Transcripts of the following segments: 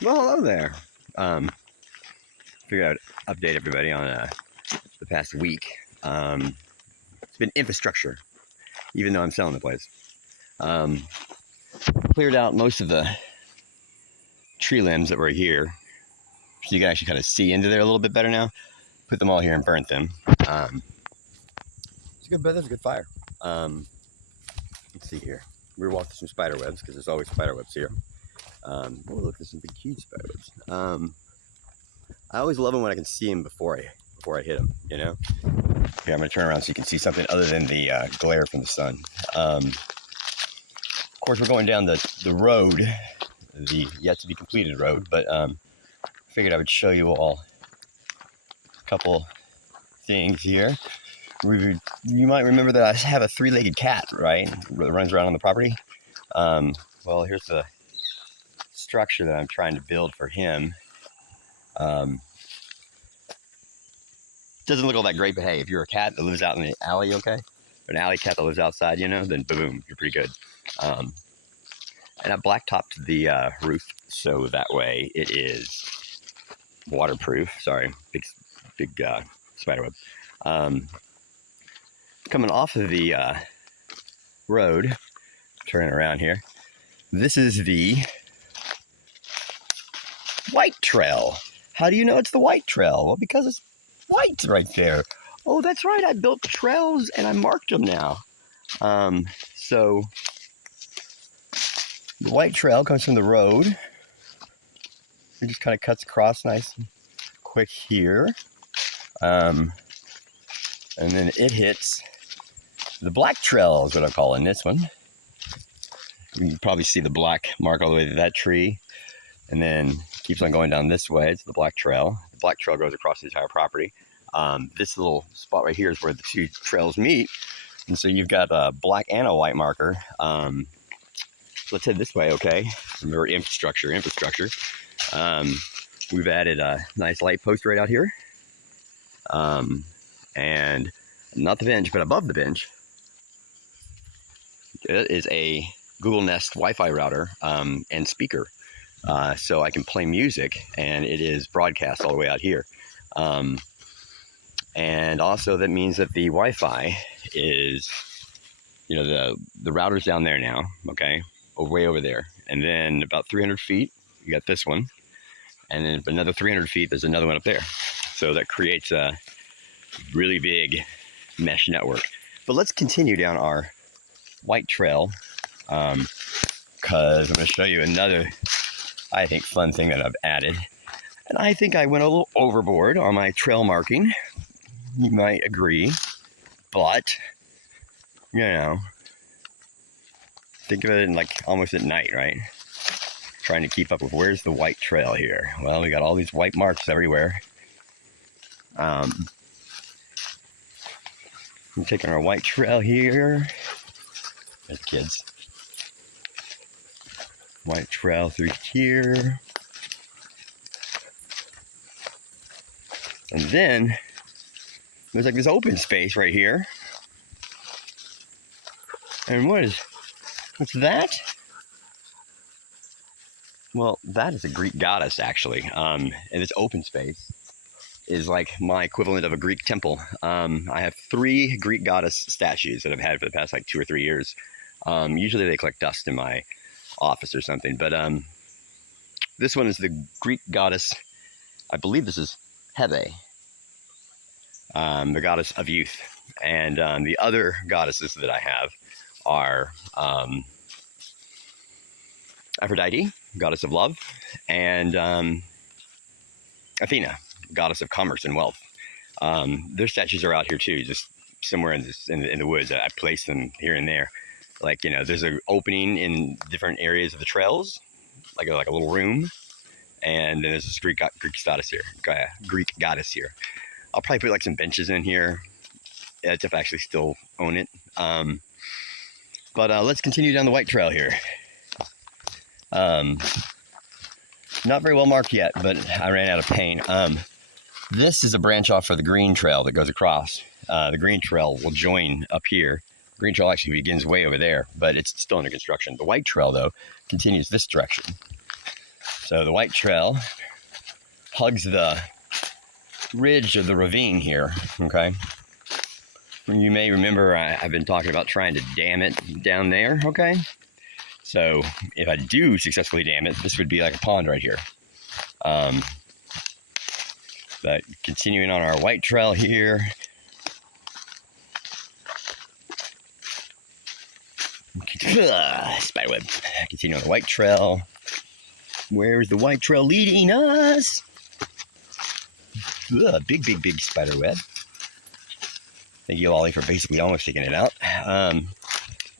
Well, hello there. Figured I'd update everybody on the past week. It's been infrastructure, even though I'm selling the place. Um, Cleared out most of the tree limbs that were here, so you can actually kind of see into there a little bit better now. Put them all here and burnt them. Um, it's a good bed. That's a good fire. Let's see here. We were walking through some spider webs because there's always spider webs here. Oh, look, there's some big, huge spider webs. I always love them when I can see them before I hit them. You know. Here, I'm going to turn around so you can see something other than the glare from the sun. Of course, we're going down the road, the yet to be completed road, but I figured I would show you all a couple things here. You might remember that I have a three-legged cat, right? That runs around on the property. Well, here's the structure that I'm trying to build for him. Doesn't look all that great, but hey, if you're a cat that lives out in the alley, okay, or an alley cat that lives outside, then boom, you're pretty good. And I blacktopped the roof so that way it is waterproof. Sorry, big spider web. Coming off of the road, turning around here, this is the white trail. How do you know it's the white trail? Well, because it's white right there. Oh, that's right. I built trails and I marked them now. So the white trail comes from the road. It just kind of cuts across nice and quick here. And then it hits the black trail is what I'm calling this one. You can probably see the black mark all the way to that tree. And then keeps on going down this way. It's the black trail. The black trail goes across the entire property. This little spot right here is where the two trails meet. And so you've got a black and a white marker. Let's head this way, okay? Remember infrastructure. We've added a nice light post right out here. And not the bench, but above the bench, it is a Google Nest Wi-Fi router and speaker. So I can play music, and it is broadcast all the way out here. And also that means that the Wi-Fi is, the router's down there now, okay, way over there. And then about 300 feet, you got this one. And then another 300 feet, there's another one up there. So that creates a really big mesh network. But let's continue down our white trail, because I'm going to show you another, I think, fun thing that I've added. And I think I went a little overboard on my trail marking. You might agree. But, think of it in like almost at night, right? Trying to keep up with where's the white trail here. Well, we got all these white marks everywhere. I'm taking our white trail here. There's kids. White trail through here. And then there's like this open space right here. And what's that? Well, that is a Greek goddess, actually. And this open space is like my equivalent of a Greek temple. I have 3 Greek goddess statues that I've had for the past like 2 or 3 years. Usually they collect dust in my office or something, but this one is the Greek goddess. I believe this is Hebe, the goddess of youth. And the other goddesses that I have are Aphrodite, goddess of love, and Athena, goddess of commerce and wealth. Their statues are out here too, just somewhere in the woods. I place them here and there. Like, there's an opening in different areas of the trails, like a little room, and then there's this Greek goddess here. I'll probably put like some benches in here. That's if I actually still own it. But let's continue down the white trail here. Not very well marked yet, but I ran out of paint. This is a branch off for the green trail that goes across. The green trail will join up here. The green trail actually begins way over there, but it's still under construction. The white trail, though, continues this direction. So the White Trail hugs the ridge of the ravine here, okay? You may remember I've been talking about trying to dam it down there, okay? So if I do successfully dam it, this would be like a pond right here. But continuing on our White Trail here. Spiderweb. Continue on the White Trail. Where's the White Trail leading us? Big, big, big spiderweb. Thank you, Ollie, for basically almost taking it out.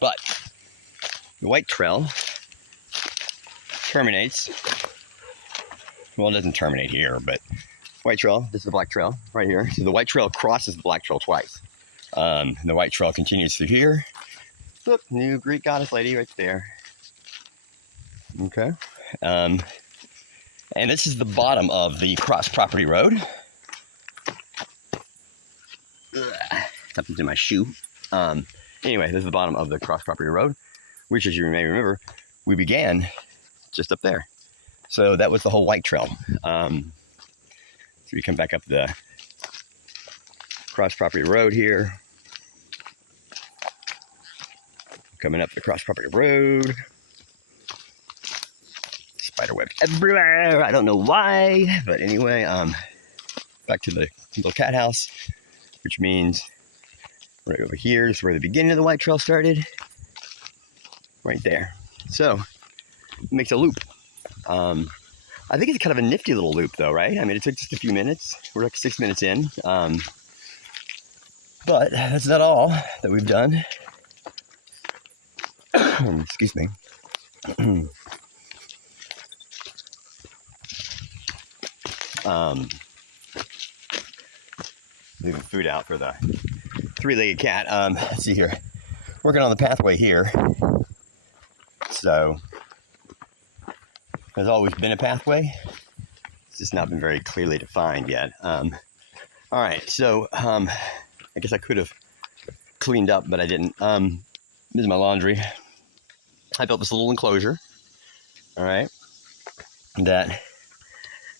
But the White Trail terminates. Well, it doesn't terminate here, but White Trail, this is the Black Trail right here. So the White Trail crosses the Black Trail twice. The White Trail continues through here. Look, new Greek goddess lady right there. Okay. And this is the bottom of the cross property road. Something's in my shoe. Anyway, this is the bottom of the cross property road, which, as you may remember, we began just up there. So that was the whole White Trail. So we come back up the cross property road here. Coming up the cross property road. Spiderwebs everywhere. I don't know why, but anyway, back to the little cat house, which means right over here is where the beginning of the White Trail started. Right there. So it makes a loop. I think it's kind of a nifty little loop, though, right? I mean, it took just a few minutes. We're like 6 minutes in. But that's not all that we've done. Excuse me. Leaving food out for the three-legged cat. Let's see here. Working on the pathway here. So, there's always been a pathway. It's just not been very clearly defined yet. All right, so I guess I could have cleaned up, but I didn't. This is my laundry. I built this little enclosure. All right, that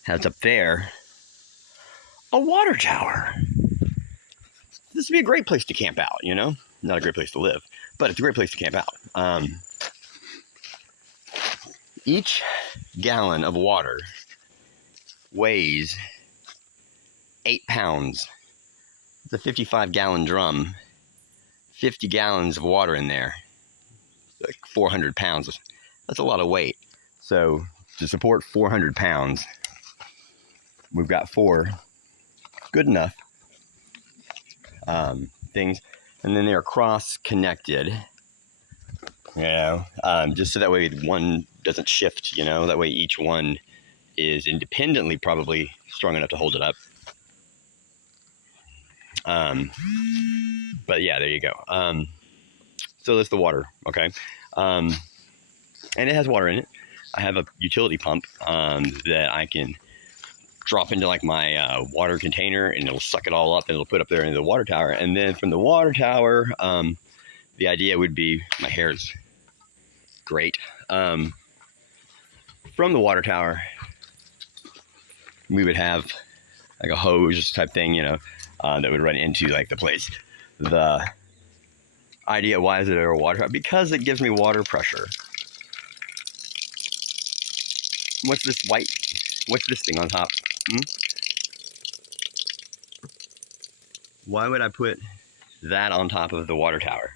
has up there a water tower. This would be a great place to camp out, you know? Not a great place to live, but it's a great place to camp out. Each gallon of water weighs 8 pounds. It's a 55-gallon drum. 50 gallons of water in there. Like 400 pounds. That's a lot of weight. So to support 400 pounds, we've got 4 good enough things, and then they're cross-connected, you know, just so that way one doesn't shift, you know, that way each one is independently probably strong enough to hold it up. But yeah, there you go. So that's the water, okay? And it has water in it. I have a utility pump that I can drop into like my water container, and it'll suck it all up, and it'll put up there into the water tower. And then from the water tower, the idea would be, my hair's great. From the water tower, we would have like a hose type thing, you know, that would run into like the place. The idea, why is it a water tower? Because it gives me water pressure. What's this white? What's this thing on top? Why would I put that on top of the water tower?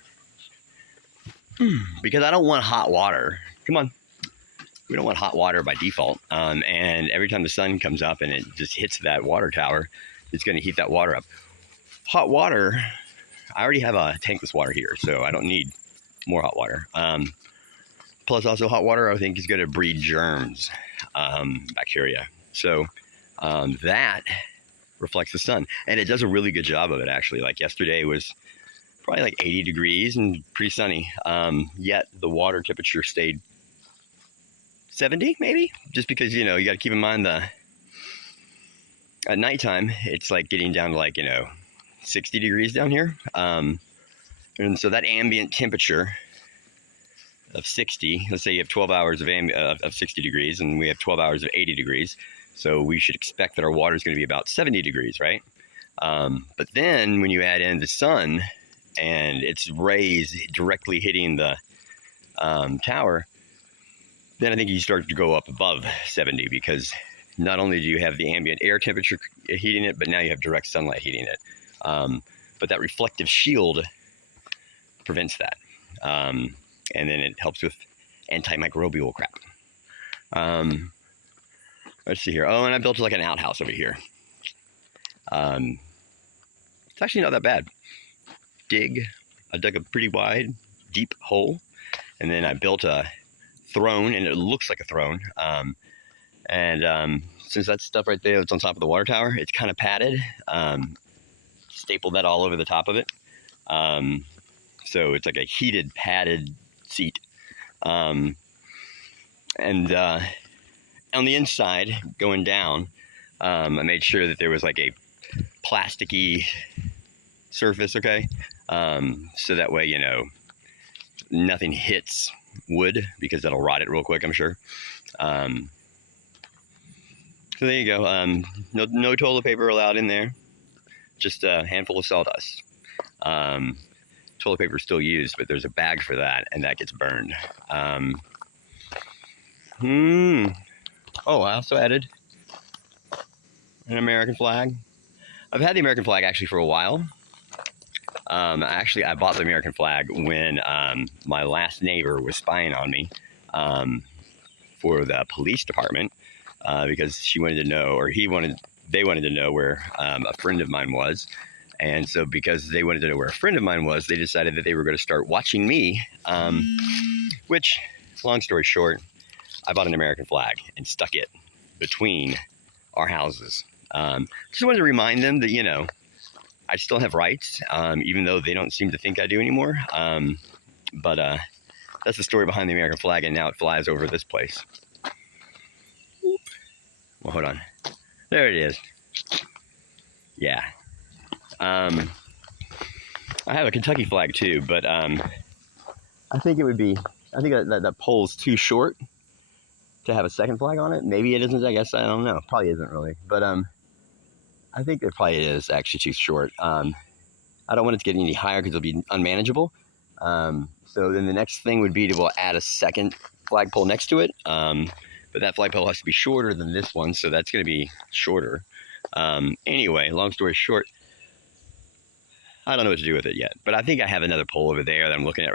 Because I don't want hot water. Come on. We don't want hot water by default. And every time the sun comes up and it just hits that water tower, it's going to heat that water up. Hot water, I already have a tankless water heater, so I don't need more hot water. Plus also hot water, I think, is going to breed germs, bacteria. So that reflects the sun, and it does a really good job of it, actually. Like yesterday was probably like 80 degrees and pretty sunny, yet the water temperature stayed 70 maybe, just because, you know, you got to keep in mind at nighttime it's like getting down to like, you know, 60 degrees down here, and so that ambient temperature of 60. Let's say you have 12 hours of 60 degrees, and we have 12 hours of 80 degrees. So we should expect that our water is going to be about 70 degrees, right? But then when you add in the sun and its rays directly hitting the tower, then I think you start to go up above 70, because not only do you have the ambient air temperature heating it, but now you have direct sunlight heating it. But that reflective shield prevents that. And then it helps with antimicrobial crap. Let's see here. Oh, and I built like an outhouse over here. It's actually not that bad. I dug a pretty wide, deep hole, and then I built a throne, and it looks like a throne. Since that stuff right there that's on top of the water tower, it's kind of padded. Stapled that all over the top of it. So it's like a heated, padded seat. And on the inside, going down, I made sure that there was like a plasticky surface, okay? So that way, nothing hits wood, because that'll rot it real quick, I'm sure. So there you go. No toilet paper allowed in there. Just a handful of sawdust. Toilet paper is still used, but there's a bag for that, and that gets burned. Oh, I also added an American flag. I've had the American flag actually for a while. I bought the American flag when my last neighbor was spying on me for the police department, because she wanted to know, or they wanted to know where a friend of mine was. And so because they wanted to know where a friend of mine was, they decided that they were going to start watching me, which, long story short, I bought an American flag and stuck it between our houses. Just wanted to remind them that, I still have rights, even though they don't seem to think I do anymore. But that's the story behind the American flag, and now it flies over this place. Well, hold on. There it is. Yeah. I have a Kentucky flag too, but I think that pole's too short to have a second flag on it. Maybe it isn't, I guess. I don't know. Probably isn't really. But I think it probably is actually too short. I don't want it to get any higher because it'll be unmanageable. So then the next thing would be to add a second flagpole next to it. But that flagpole has to be shorter than this one, so that's going to be shorter. Anyway, long story short, I don't know what to do with it yet. But I think I have another pole over there that I'm looking at